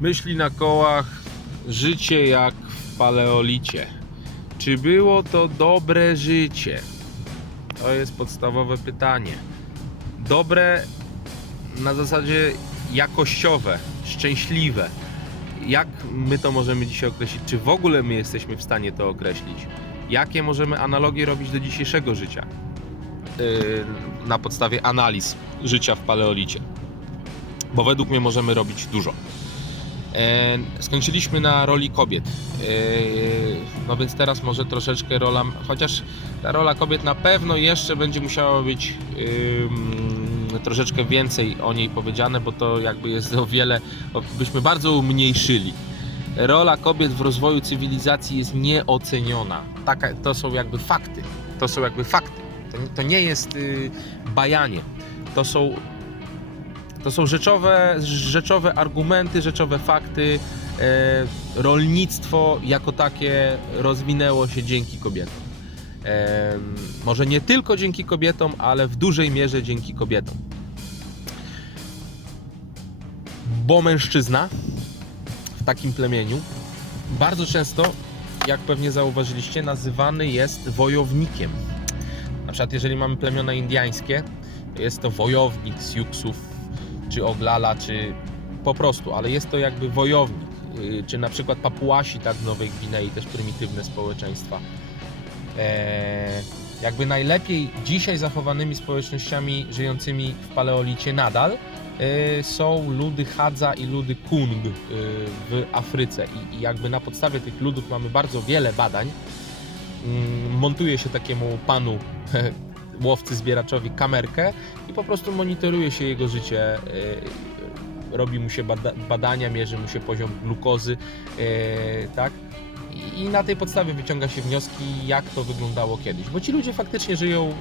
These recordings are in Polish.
Myśli na kołach, życie jak w paleolicie. Czy było to dobre życie? To jest podstawowe pytanie. Dobre na zasadzie jakościowe, szczęśliwe. Jak my to możemy dzisiaj określić? Czy w ogóle my jesteśmy w stanie to określić? Jakie możemy analogie robić do dzisiejszego życia? Yy, na podstawie analiz życia w paleolicie. Bo według mnie możemy robić dużo. E, Skończyliśmy na roli kobiet. E, No więc teraz może troszeczkę rola, chociaż ta rola kobiet na pewno jeszcze będzie musiała być troszeczkę więcej o niej powiedziane, bo to jakby jest o wiele, byśmy bardzo umniejszyli. Rola kobiet w rozwoju cywilizacji jest nieoceniona. Taka, to są jakby fakty. To są jakby fakty. To, to nie jest y, bajanie. To są to są rzeczowe, rzeczowe argumenty, rzeczowe fakty. E, rolnictwo jako takie rozwinęło się dzięki kobietom. E, może nie tylko dzięki kobietom, ale w dużej mierze dzięki kobietom. Bo mężczyzna w takim plemieniu bardzo często, jak pewnie zauważyliście, nazywany jest wojownikiem. Na przykład, jeżeli mamy plemiona indyjskie, to jest to wojownik z Juksów, czy Oglala, czy po prostu, ale jest to jakby wojownik. Yy, Czy na przykład Papuasi, tak w Nowej Gwinei, też prymitywne społeczeństwa. Eee, jakby najlepiej dzisiaj zachowanymi społecznościami żyjącymi w paleolicie nadal yy, są ludy Hadza i ludy Kung yy, w Afryce. I, I jakby na podstawie tych ludów mamy bardzo wiele badań. Mm, Montuje się takiemu panu łowcy zbieraczowi kamerkę i po prostu monitoruje się jego życie. yy, Robi mu się bada- badania, mierzy mu się poziom glukozy, yy, tak? I- na tej podstawie wyciąga się wnioski, jak to wyglądało kiedyś. Bo ci ludzie faktycznie żyją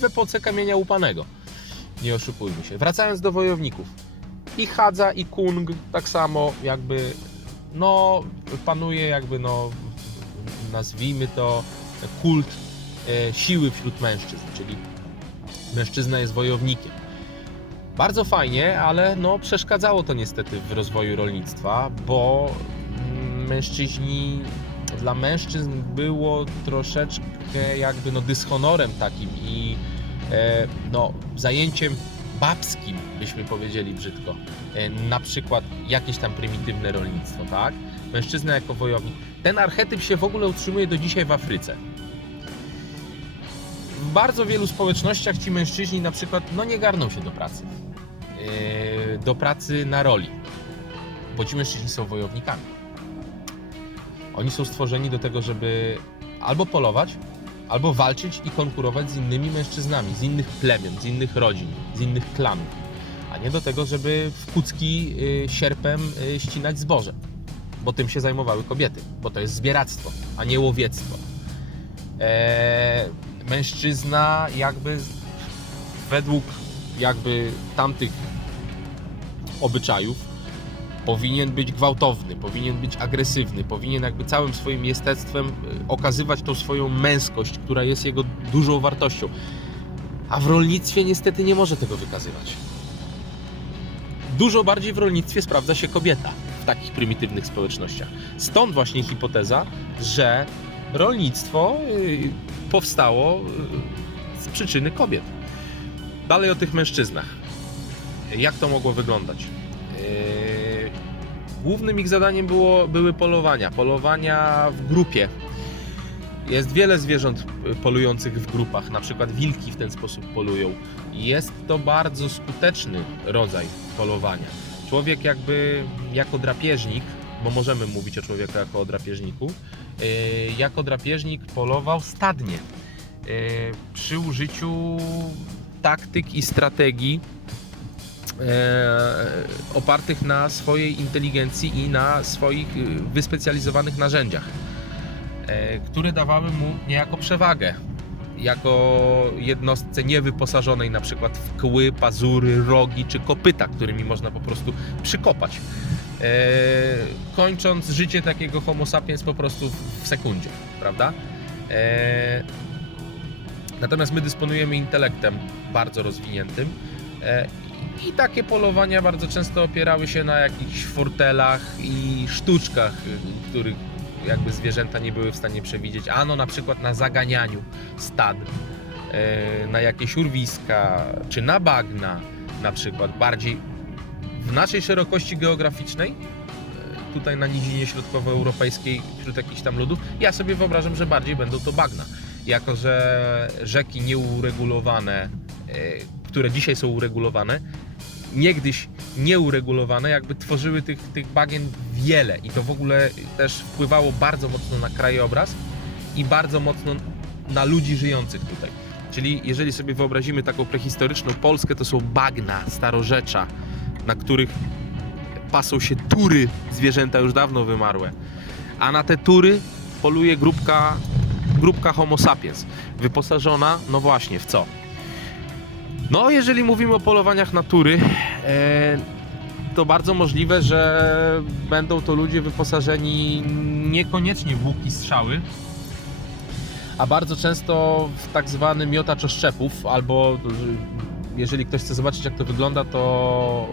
w, epoce kamienia łupanego. Nie oszukujmy się. Wracając do wojowników. I Hadza, i Kung tak samo jakby no panuje jakby no nazwijmy to kult e, siły wśród mężczyzn, czyli mężczyzna jest wojownikiem. Bardzo fajnie, ale no przeszkadzało to niestety w rozwoju rolnictwa, bo mężczyźni dla mężczyzn było troszeczkę jakby no dyshonorem takim i e, no zajęciem babskim, byśmy powiedzieli brzydko. E, na przykład jakieś tam prymitywne rolnictwo, tak? Mężczyzna jako wojownik. Ten archetyp się w ogóle utrzymuje do dzisiaj w Afryce w bardzo wielu społecznościach ci mężczyźni na przykład no nie garną się do pracy. Yy, do pracy na roli. Bo ci mężczyźni są wojownikami. Oni są stworzeni do tego, żeby albo polować, albo walczyć i konkurować z innymi mężczyznami, z innych plemion, z innych rodzin, z innych klanów. A nie do tego, żeby w kucki yy, sierpem yy, ścinać zboże. Bo tym się zajmowały kobiety. Bo to jest zbieractwo, a nie łowiectwo. Eee, mężczyzna jakby według jakby tamtych obyczajów powinien być gwałtowny, powinien być agresywny, powinien jakby całym swoim jestestwem y, okazywać tą swoją męskość, która jest jego dużą wartością. A w rolnictwie niestety nie może tego wykazywać. Dużo bardziej w rolnictwie sprawdza się kobieta w takich prymitywnych społecznościach. Stąd właśnie hipoteza, że rolnictwo y, powstało y, z przyczyny kobiet. Dalej o tych mężczyznach. Jak to mogło wyglądać? Yy, Głównym ich zadaniem było, były polowania. Polowania w grupie. Jest wiele zwierząt y, polujących w grupach, na przykład wilki w ten sposób polują. Jest to bardzo skuteczny rodzaj polowania. Człowiek jakby jako drapieżnik, bo możemy mówić o człowieku jako o drapieżniku, jako drapieżnik polował stadnie yy, przy użyciu taktyk i strategii e, opartych na swojej inteligencji i na swoich y, wyspecjalizowanych narzędziach, które dawały mu niejako przewagę jako jednostce niewyposażonej na przykład w kły, pazury, rogi czy kopyta, którymi można po prostu przykopać. E, kończąc życie takiego homo sapiens po prostu w sekundzie, prawda? E, natomiast my dysponujemy intelektem bardzo rozwiniętym e, I takie polowania bardzo często opierały się na jakichś fortelach i sztuczkach, których jakby zwierzęta nie były w stanie przewidzieć. Ano na przykład na zaganianiu stad, na jakieś urwiska, czy na bagna na przykład, bardziej w naszej szerokości geograficznej, e, tutaj na nizinie środkowoeuropejskiej, wśród jakichś tam ludów, ja sobie wyobrażam, że bardziej będą to bagna. Jako, że rzeki nieuregulowane, e, które dzisiaj są uregulowane, niegdyś nieuregulowane, jakby tworzyły tych, tych bagien wiele i to w ogóle też wpływało bardzo mocno na krajobraz i bardzo mocno na ludzi żyjących tutaj. Czyli jeżeli sobie wyobrazimy taką prehistoryczną Polskę, to są bagna, starorzecza, na których pasą się tury, zwierzęta już dawno wymarłe. A na te tury poluje grupka, grupka Homo sapiens, wyposażona, no właśnie, w co? No, jeżeli mówimy o polowaniach natury, e, to bardzo możliwe, że będą to ludzie wyposażeni niekoniecznie w łuki strzały, a bardzo często w tak zwany miotacz oszczepów, albo y, jeżeli ktoś chce zobaczyć jak to wygląda, to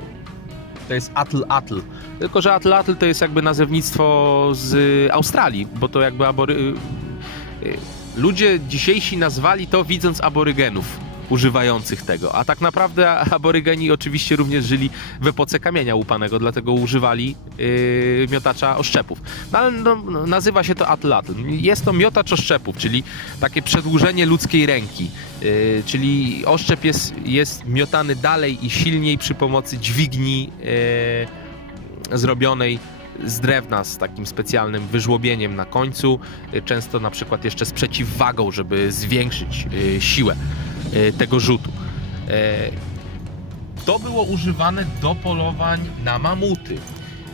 to jest atl atl. Tylko, że atl atl to jest jakby nazewnictwo z Australii, bo to jakby abory... y, y, ludzie dzisiejsi nazwali to widząc aborygenów używających tego, a tak naprawdę aborygeni oczywiście również żyli w epoce kamienia łupanego, dlatego używali yy, miotacza oszczepów. No, ale no, no, nazywa się to atlatl. Jest to miotacz oszczepów, czyli takie przedłużenie ludzkiej ręki, yy, czyli oszczep jest, jest miotany dalej i silniej przy pomocy dźwigni yy, zrobionej z drewna z takim specjalnym wyżłobieniem na końcu, yy, często na przykład jeszcze z przeciwwagą, żeby zwiększyć yy, siłę tego rzutu. Yy, To było używane do polowań na mamuty,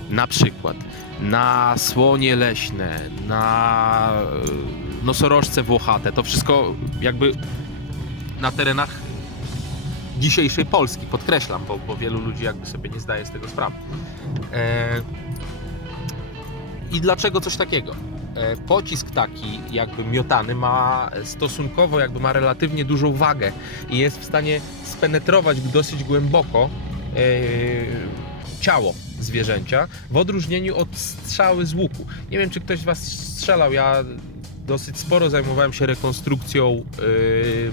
na przykład na słonie leśne, na yy, nosorożce włochate. To wszystko jakby na terenach dzisiejszej Polski, podkreślam, bo, bo wielu ludzi jakby sobie nie zdaje z tego sprawy. E, I dlaczego coś takiego? E, Pocisk taki jakby miotany ma stosunkowo jakby ma relatywnie dużą wagę i jest w stanie spenetrować dosyć głęboko e, ciało zwierzęcia w odróżnieniu od strzały z łuku. Nie wiem czy ktoś z Was strzelał, ja dosyć sporo zajmowałem się rekonstrukcją yy,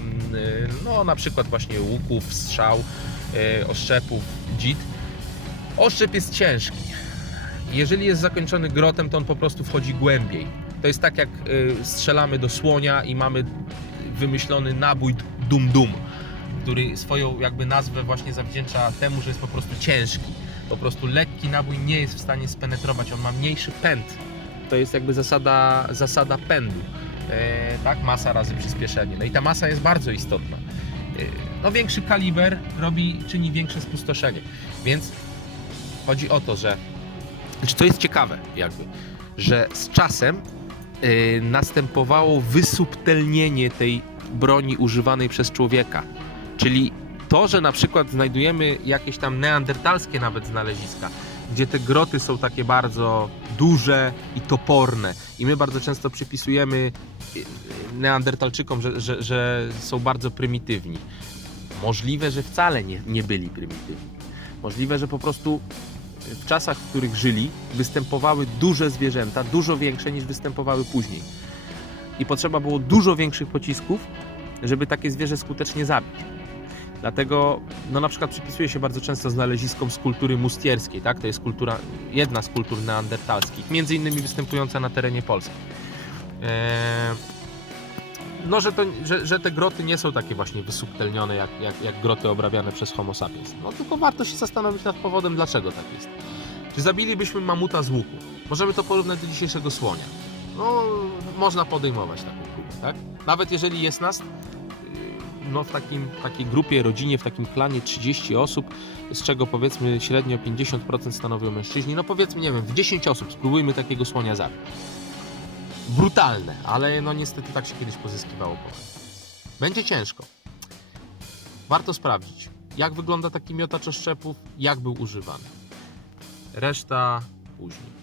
no na przykład właśnie łuków, strzał, oszczepów, dzid. Oszczep jest ciężki. Jeżeli jest zakończony grotem, to on po prostu wchodzi głębiej. To jest tak jak yy, strzelamy do słonia i mamy wymyślony nabój dum-dum, który swoją jakby nazwę właśnie zawdzięcza temu, że jest po prostu ciężki. Po prostu lekki nabój nie jest w stanie spenetrować, on ma mniejszy pęd to jest jakby zasada, zasada pędu. E, tak, masa razy przyspieszenie. No i ta masa jest bardzo istotna. E, no większy kaliber robi, czyni większe spustoszenie. Więc chodzi o to, że znaczy to jest ciekawe jakby, że z czasem e, następowało wysubtelnienie tej broni używanej przez człowieka. Czyli to, że na przykład znajdujemy jakieś tam neandertalskie nawet znaleziska, gdzie te groty są takie bardzo duże i toporne. I my bardzo często przypisujemy y, neandertalczykom, że, że, że są bardzo prymitywni. Możliwe, że wcale nie, nie byli prymitywni. Możliwe, że po prostu w czasach, w których żyli, występowały duże zwierzęta, dużo większe niż występowały później. I potrzeba było dużo większych pocisków, żeby takie zwierzę skutecznie zabić. Dlatego, no na przykład przypisuje się bardzo często znaleziskom z kultury mustierskiej, tak? To jest kultura, jedna z kultur neandertalskich, między innymi występująca na terenie Polski. Eee, no, że, to, że, że te groty nie są takie właśnie wysubtelnione jak, jak, jak groty obrabiane przez Homo sapiens. No tylko warto się zastanowić nad powodem, dlaczego tak jest. Czy zabilibyśmy mamuta z łuku? Możemy to porównać do dzisiejszego słonia. No, można podejmować taką próbę, tak? Nawet jeżeli jest nas no, w takim, takiej grupie, rodzinie, w takim klanie 30 osób, z czego powiedzmy średnio 50% stanowią mężczyźni, no powiedzmy, nie wiem, w 10 osób spróbujmy takiego słonia zabić. Brutalne, ale no niestety tak się kiedyś pozyskiwało. Będzie ciężko. Warto sprawdzić, jak wygląda taki miotacz oszczepów, jak był używany. Reszta później.